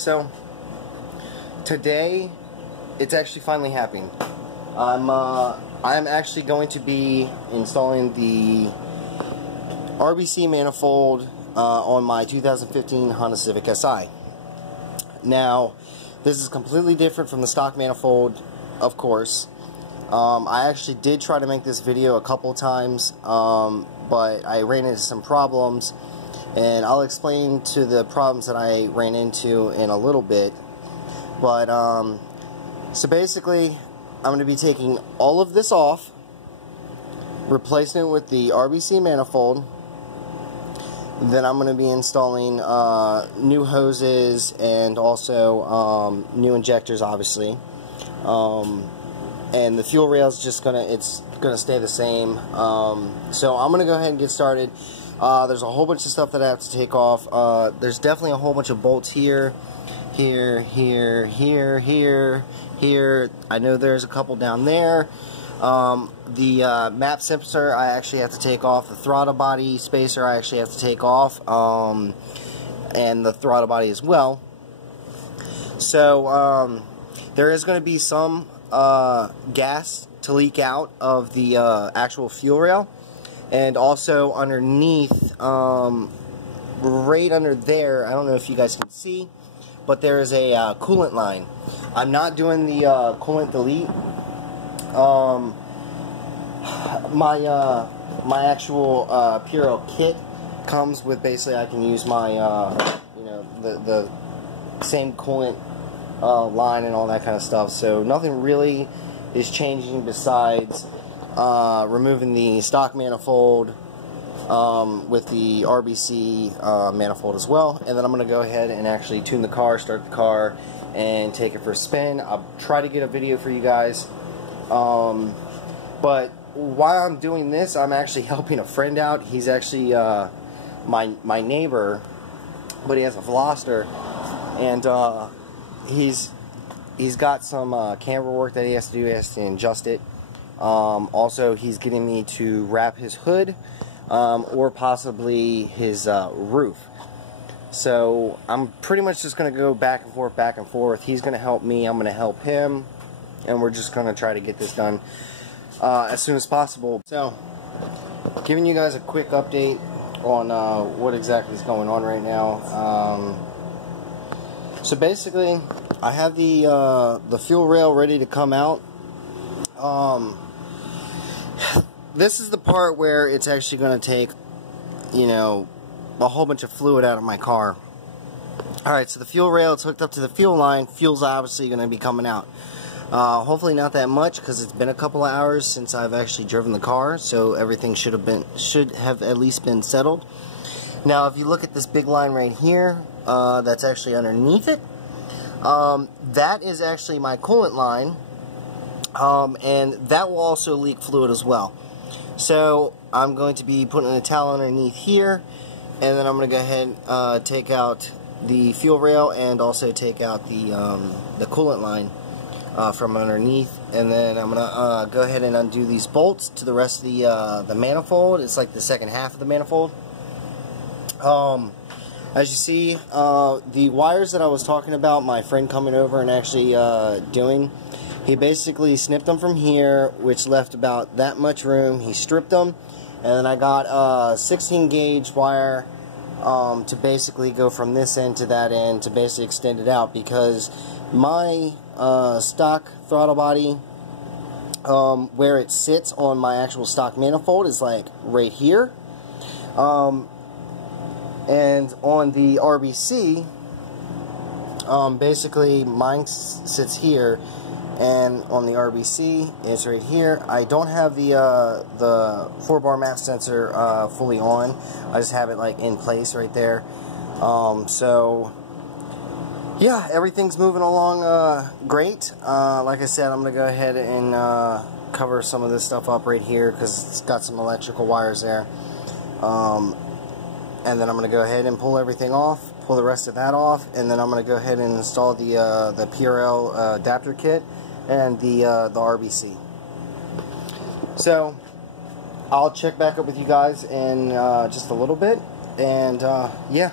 so today it's actually finally happening. I'm actually going to be installing the RBC manifold on my 2015 Honda Civic Si. Now, this is completely different from the stock manifold, of course. I actually did try to make this video a couple times, but I ran into some problems, and I'll explain to the problems that I ran into in a little bit. But so basically, I'm going to be taking all of this off, replacing it with the RBC manifold. Then I'm going to be installing new hoses and also new injectors, obviously. And the fuel rail is just it's gonna stay the same. So I'm gonna go ahead and get started. There's a whole bunch of stuff that I have to take off. There's definitely a whole bunch of bolts here. I know there's a couple down there. The map sensor I actually have to take off. The throttle body spacer I actually have to take off. And the throttle body as well. So there is going to be some gas to leak out of the actual fuel rail, and also underneath, right under there, I don't know if you guys can see, but there is a coolant line. I'm not doing the coolant delete. My actual Puro kit comes with, basically I can use my you know, the same coolant line and all that kind of stuff, so nothing really is changing besides removing the stock manifold with the RBC manifold as well. And then I'm going to go ahead and actually tune the car, start the car, and take it for a spin. I'll try to get a video for you guys, but while I'm doing this, I'm actually helping a friend out. He's actually my neighbor, but he has a Veloster, and he's got some camber work that he has to do. He has to adjust it. Also, he's getting me to wrap his hood, or possibly his roof. So I'm pretty much just going to go back and forth, back and forth. He's going to help me, I'm going to help him, and we're just going to try to get this done as soon as possible. So, giving you guys a quick update on what exactly is going on right now. So basically, I have the fuel rail ready to come out. This is the part where it's actually going to take, you know, a whole bunch of fluid out of my car. Alright, so the fuel rail is hooked up to the fuel line. Fuel's obviously going to be coming out. Hopefully not that much, because it's been a couple of hours since I've actually driven the car, so everything should have at least been settled. Now, if you look at this big line right here, that's actually underneath it. That is actually my coolant line, and that will also leak fluid as well. So I'm going to be putting a towel underneath here, and then I'm going to go ahead and take out the fuel rail and also take out the coolant line from underneath, and then I'm going to go ahead and undo these bolts to the rest of the manifold. It's like the second half of the manifold. As you see, the wires that I was talking about, my friend coming over and actually doing, he basically snipped them from here, which left about that much room. He stripped them, and then I got a 16 gauge wire to basically go from this end to that end to basically extend it out, because my stock throttle body, where it sits on my actual stock manifold, is like right here. And on the RBC, basically mine sits here, and on the RBC it's right here. I don't have the 4-bar map sensor fully on. I just have it like in place right there. So yeah, everything's moving along great. Like I said, I'm gonna go ahead and cover some of this stuff up right here, because it's got some electrical wires there. And then I'm going to go ahead and pull everything off, pull the rest of that off, and then I'm going to go ahead and install the PRL adapter kit and the RBC. So I'll check back up with you guys in just a little bit, and yeah.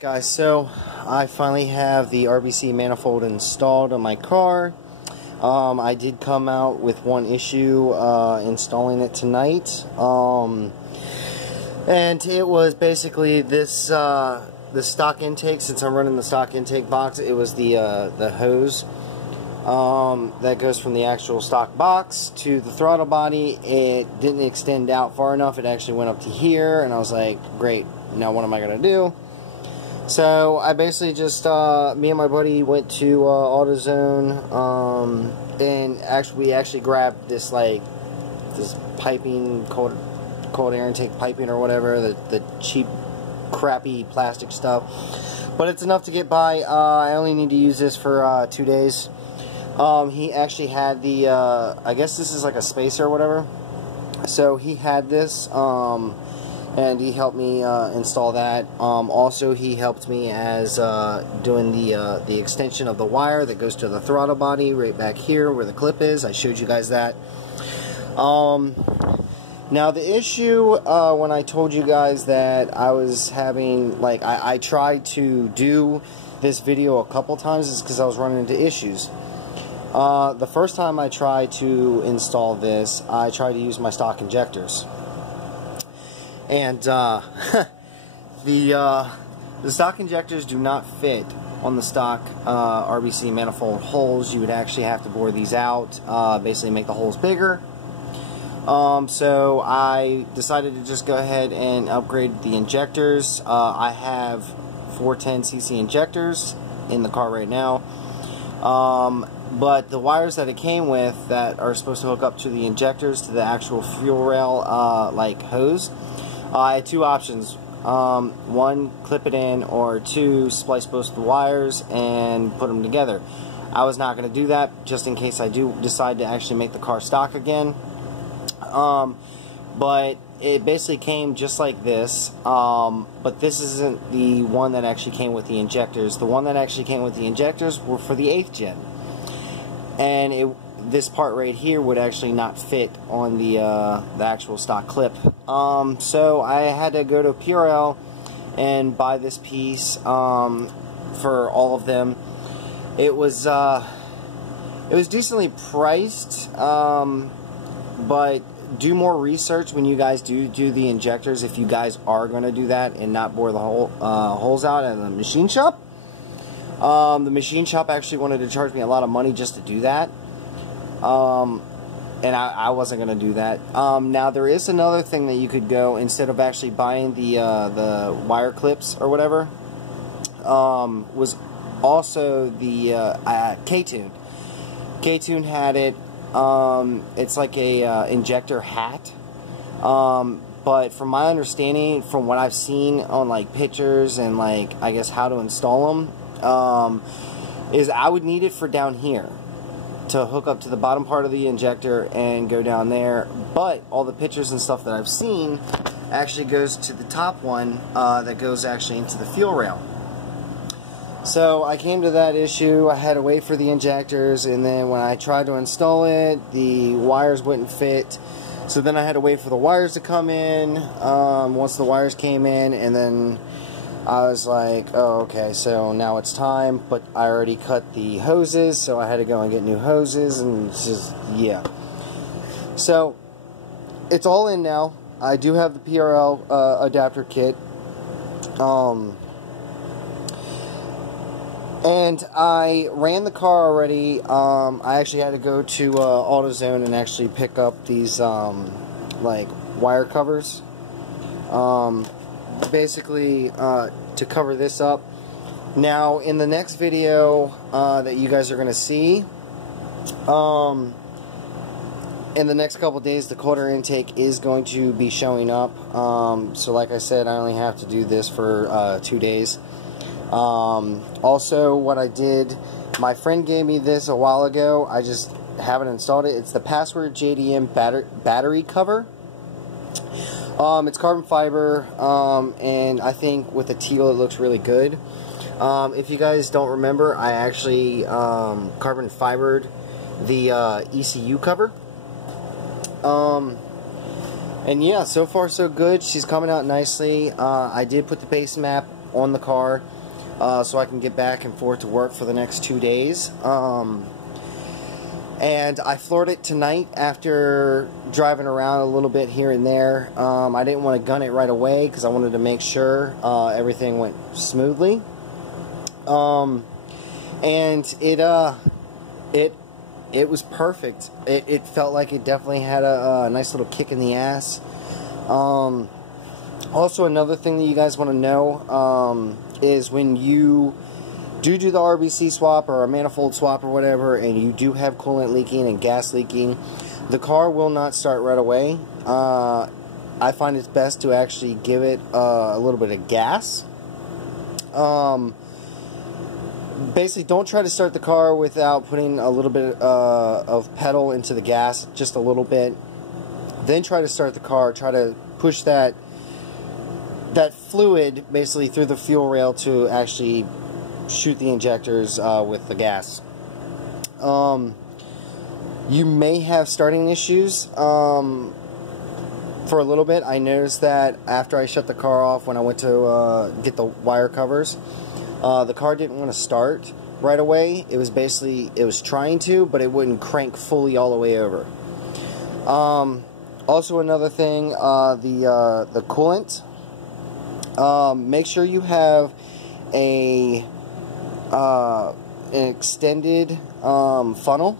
Guys, so I finally have the RBC manifold installed on my car. I did come out with one issue installing it tonight. And it was basically this the stock intake. Since I'm running the stock intake box, it was the hose that goes from the actual stock box to the throttle body. It didn't extend out far enough. It actually went up to here, and I was like, great, now what am I going to do? So I basically just, me and my buddy went to AutoZone, and we actually grabbed this, like, this piping, cold air intake piping or whatever, the cheap, crappy plastic stuff. But it's enough to get by. I only need to use this for 2 days. He actually had the, I guess this is like a spacer or whatever. So he had this, and he helped me install that. Also, he helped me as doing the extension of the wire that goes to the throttle body right back here where the clip is. I showed you guys that. Now the issue when I told you guys that I was having, like, I tried to do this video a couple times is because I was running into issues. The first time I tried to install this, I tried to use my stock injectors. And the stock injectors do not fit on the stock RBC manifold holes. You would actually have to bore these out, basically make the holes bigger. So I decided to just go ahead and upgrade the injectors. I have 410cc injectors in the car right now. But the wires that it came with that are supposed to hook up to the injectors to the actual fuel rail like hose, I had two options. One, clip it in, or two, splice both the wires and put them together. I was not going to do that just in case I do decide to actually make the car stock again. But it basically came just like this, but this isn't the one that actually came with the injectors. The one that actually came with the injectors were for the 8th gen, and this part right here would actually not fit on the actual stock clip. So I had to go to PRL and buy this piece for all of them. It was decently priced, but do more research when you guys do the injectors, if you guys are going to do that and not bore the holes out at the machine shop. The machine shop actually wanted to charge me a lot of money just to do that, and I wasn't going to do that. Now there is another thing that you could go, instead of actually buying the wire clips or whatever, was also the K-Tune. K-Tune had it. It's like a injector hat, but from my understanding, from what I've seen on like pictures and like I guess how to install them, is I would need it for down here to hook up to the bottom part of the injector and go down there. But all the pictures and stuff that I've seen actually goes to the top one that goes actually into the fuel rail. So I came to that issue. I had to wait for the injectors, and then when I tried to install it, the wires wouldn't fit. So then I had to wait for the wires to come in. Once the wires came in, and then I was like, oh, okay, so now it's time. But I already cut the hoses, so I had to go and get new hoses, and it's just, yeah. So it's all in now. I do have the PRL adapter kit. And I ran the car already. I actually had to go to AutoZone and actually pick up these like wire covers, basically to cover this up. Now in the next video that you guys are going to see, in the next couple days, the cold air intake is going to be showing up. So like I said, I only have to do this for 2 days. Also, what I did, my friend gave me this a while ago. I just haven't installed it. It's the Password JDM battery cover. It's carbon fiber, and I think with the teal it looks really good. If you guys don't remember, I actually carbon fibered the ECU cover. And yeah, so far so good. She's coming out nicely. I did put the base map on the car. so I can get back and forth to work for the next 2 days. And I floored it tonight after driving around a little bit here and there. I didn't want to gun it right away because I wanted to make sure everything went smoothly. And it was perfect. It felt like it definitely had a nice little kick in the ass. Also, another thing that you guys want to know is when you do the RBC swap or a manifold swap or whatever, and you do have coolant leaking and gas leaking, the car will not start right away. I find it's best to actually give it a little bit of gas. Basically, don't try to start the car without putting a little bit of pedal into the gas, just a little bit. Then try to start the car, try to push that fluid basically through the fuel rail to actually shoot the injectors with the gas. You may have starting issues for a little bit. I noticed that after I shut the car off when I went to get the wire covers, the car didn't want to start right away. It was trying to, but it wouldn't crank fully all the way over. Also, another thing, the coolant. Make sure you have an extended funnel,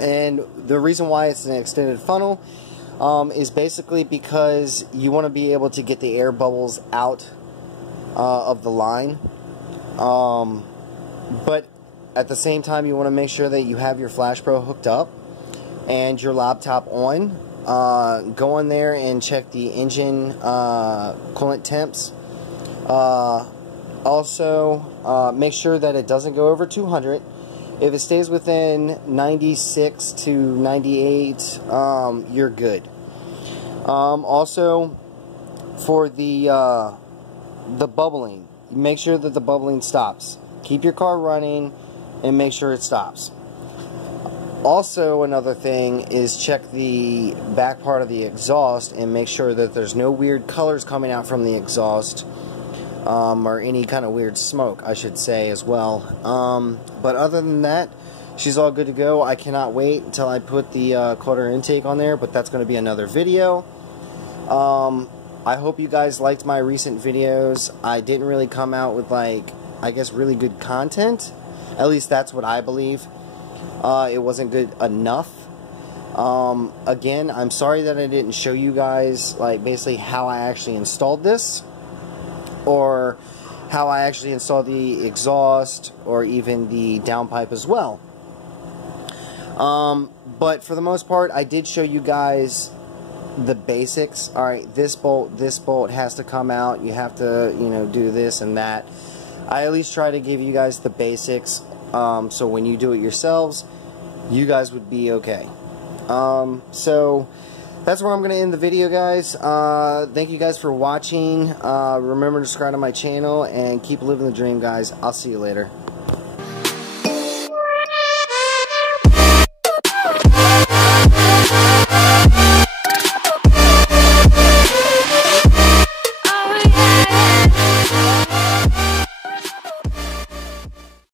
and the reason why it's an extended funnel is basically because you want to be able to get the air bubbles out of the line, but at the same time you want to make sure that you have your Flash Pro hooked up and your laptop on. Go in there and check the engine coolant temps. Also, make sure that it doesn't go over 200. If it stays within 96 to 98, you're good. Also, for the bubbling, make sure that the bubbling stops. Keep your car running and make sure it stops. Also, another thing is check the back part of the exhaust and make sure that there's no weird colors coming out from the exhaust, or any kind of weird smoke, I should say, as well. But other than that, she's all good to go. I cannot wait until I put the quarter intake on there, but that's going to be another video. I hope you guys liked my recent videos. I didn't really come out with, like, I guess really good content. At least that's what I believe. It wasn't good enough. Again, I'm sorry that I didn't show you guys, like, basically how I actually installed this, or how I actually installed the exhaust, or even the downpipe as well. But for the most part, I did show you guys the basics. Alright, this bolt has to come out. You have to, you know, do this and that. I at least try to give you guys the basics, so when you do it yourselves, you guys would be okay. So that's where I'm going to end the video, guys. Thank you guys for watching. Remember to subscribe to my channel and keep living the dream, guys. I'll see you later.